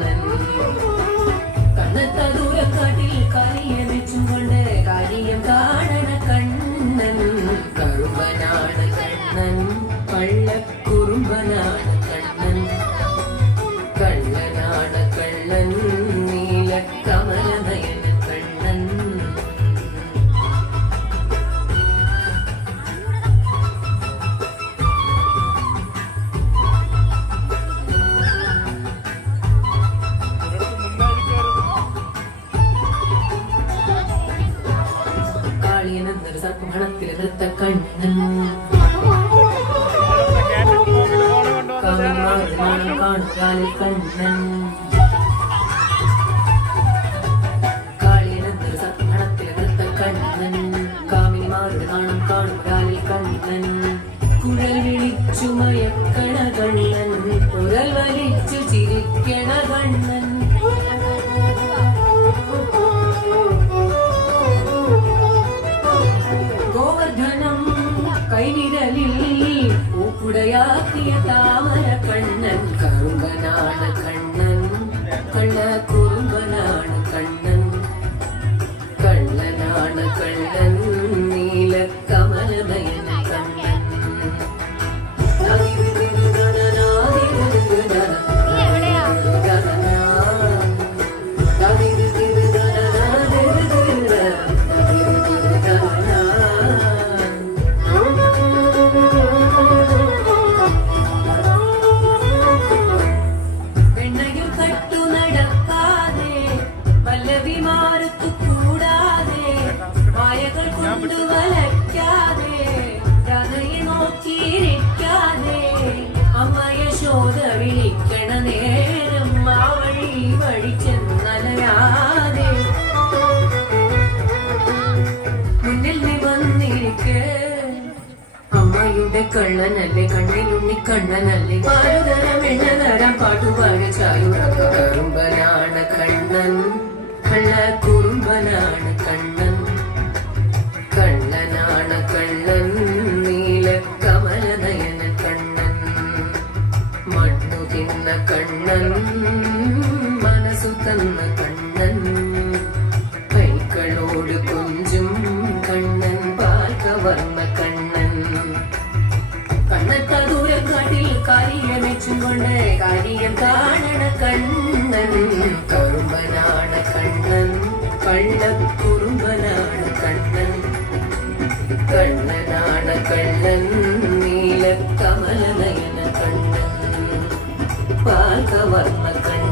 കണ്ണൻ കണ്ണത്ത ദൂരക്കാട്ടിൽ കാര്യം വെച്ചും കൊണ്ട് കാര്യം കാണണ കണ്ണൻ കറുമ്പനാണ് കണ്ണൻ കള്ളക്കുറുമ്പനാണ് കണ്ണൻ കള്ളനാണ് കള്ളൻ നീല കമലനയന കണ്ണൻ കാളിയനെന്നൊരു സർപ്പമണത്തിലെ നൃത്ത കണ്ണൻ കാളിയനെന്നൊരു സർപ്പമണത്തിലെ നൃത്ത കണ്ണൻ കാമിനിമാരുടെ നാണം കാണുകാലിൽ കണ്ണൻ കുഴൽ വിളിച്ചു മയക്കണ കണ്ണൻ കുഴൽ വലിച്ചു ചിരിക്കണ കണ്ണൻ ഗോവർദ്ധനം കൈവിരലിൽ പൂക്കുടയാക്കിയ താമര കണ്ണൻ കറുമ്പനാണ് കണ്ണൻ കള്ളക്കുറുമ്പനാണ് കണ്ണൻ കള്ളനാണ് കള്ളൻ നീല കമലനയന കണ്ണൻ വലയ്ക്കാതെ കഥയെ നോക്കിയിരിക്കാതെ അമ്മയെ ശോധ വിളിക്കണ നേരം ആ വഴി വഴി ചെന്നലയാതെ മുന്നിൽ നീ വന്നിരിക്കെ അമ്മയുടെ കള്ളനല്ലേ കണ്ണിലുണ്ണി കണ്ണനല്ലേ പാലുതരം എണ്ണതരം പാട്ടുപാടി ചായുറക്ക കറുമ്പനാണ് കണ്ണൻ കള്ളക്കുറുമ്പനാണ് കണ്ണൻ കള്ളനാണ് കണ്ണൻ നീല കമലനയന കണ്ണൻ മണ്ണു തിന്ന കണ്ണൻ മനസ്സു തന്ന കണ്ണൻ കൈകളോട് കൊഞ്ചും കണ്ണൻ പാൽ കവർന്ന കണ്ണൻ കണ്ണത്ത ദൂരക്കാട്ടിൽ കാര്യം വെച്ചും കൊണ്ട് കാര്യം കാണണ കണ്ണൻ കറുമ്പനാണ് കണ്ണൻ കള്ളക്കുറുമ്പനാണ് കണ്ണൻ കണ്ണനാണ് കണ്ണൻ നീല കമലനയന കണ്ണൻ പാൽ കവർന്ന കണ്ണൻ